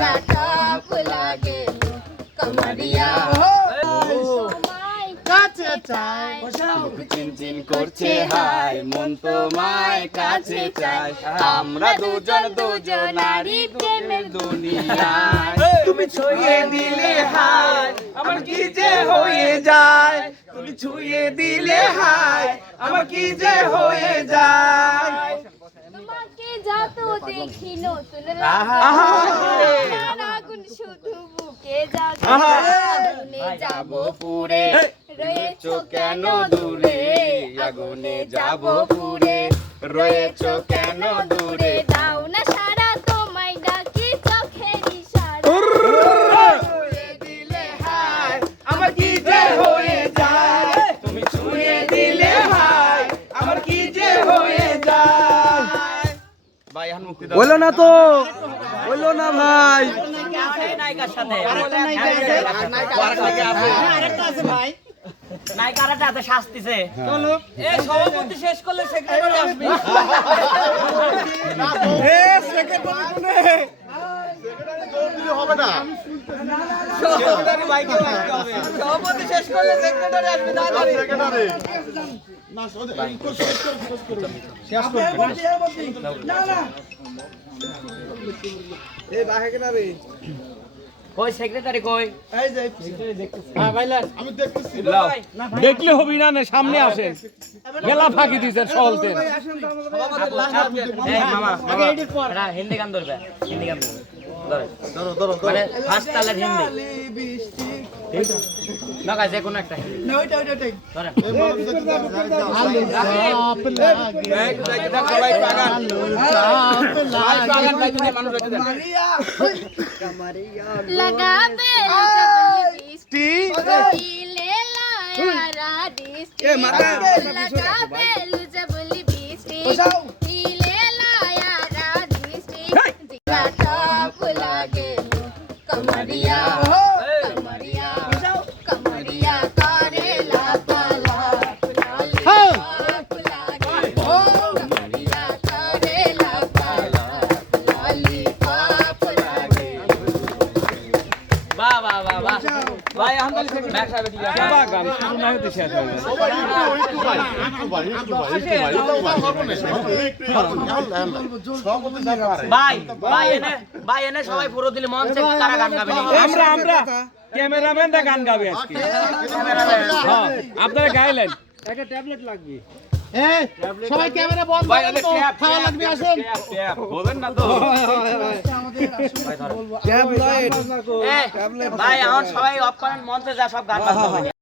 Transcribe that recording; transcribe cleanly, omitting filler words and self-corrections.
top লাগে কমরিয়া কাছে চাই চিনচিন করছে হাই মন তোমায় কাছে চাই আমরা দুজন দুজনারই প্রেমের দুনিয়ায় তুমি ছুঁয়ে দিলে হাই আমার কি যে হয়ে যায় তুমি ছুঁয়ে দিলে হাই আমার কি যে হয়ে যায় তোমাকে যত দেখি নতুন আগুন শুধু বুকে আগুনে যাব পুরে রয়েছো কেন দূরে আগুনে যাব পুরে রয়েছো কেন দূরে দাও না সারা তোমায় ডাকি চোখের ইশারা ছুঁয়ে দিলে হাই আমার কি যে হয়ে যায় তুমি ছুঁয়ে দিলে হাই আমার কি যে হয়ে যায় ভাই এখন মুক্তি দাও বললো না তো বললো না ভাই নায়িকার সাথে আরেকটা আছে ভাই নায়িকারাটা হাতে শাস্তিছে চলো এই সভাপতি শেষ করলে সেক্রেটারি আসবে এ সেক্রেটারি কোনে হবে না সেক্রেটারি মাইকে মাইকে হবে সভাপতি শেষ করলে সেক্রেটারি আসবে তাড়াতাড়ি সেক্রেটারি না সোজা শেষ করবে না না এ বাহে কেন রে কই সেক্রেটারি কই এই যে হ্যাঁ ভাইলান আমি দেখতেছি দেখলে হবি না না সামনে আসেন গেলা ফাঁকি দিছেন সলতেন সভাপতি লাস্ট আপনি এই মামা এটা হিন্দি গান ধরবে হিন্দি গান ধরবে ধরো মানে ফার্স্ট তালের হিন্দি না কাজ যে কোনো একটা হিন্দি না ওইটা ঠিক ধরেন সবাই পাগান ভাই পাগান ভাই তুমি মানুষ রেখে দেন लगाबे लिपस्टिक ले लाया डिस्ट्रिक्ट ए माता लगाबे जब लिपस्टिक ले लाया डिस्ट्रिक्ट जिला टॉप लागे कमरिया कमरिया कमरिया करेला पाला लाली लागे कमरिया करेला पाला लाली पाप लागे বাহ বাহ বাহ বাহ ভাই এখন তাহলে সেক্রেটারি সাহেব ঠিক আছে বাবা গান শুরু না হতে শেষ হবে সবাই একটু ভাই ভাই এনে সবাই পুরো দিলে মঞ্চে কারা গান গাবে আমরা ক্যামেরাম্যানরা গান গাবে আজকে হ্যাঁ আপনারা গাইলেন একটা ট্যাবলেট লাগবে সবাই ক্যামেরা বন্ধ করে তো খাওয়া লাগবে আসেন বলেন না তো ভাই এখন সবাই অফ করেন মঞ্চে যা সব গান বাজবে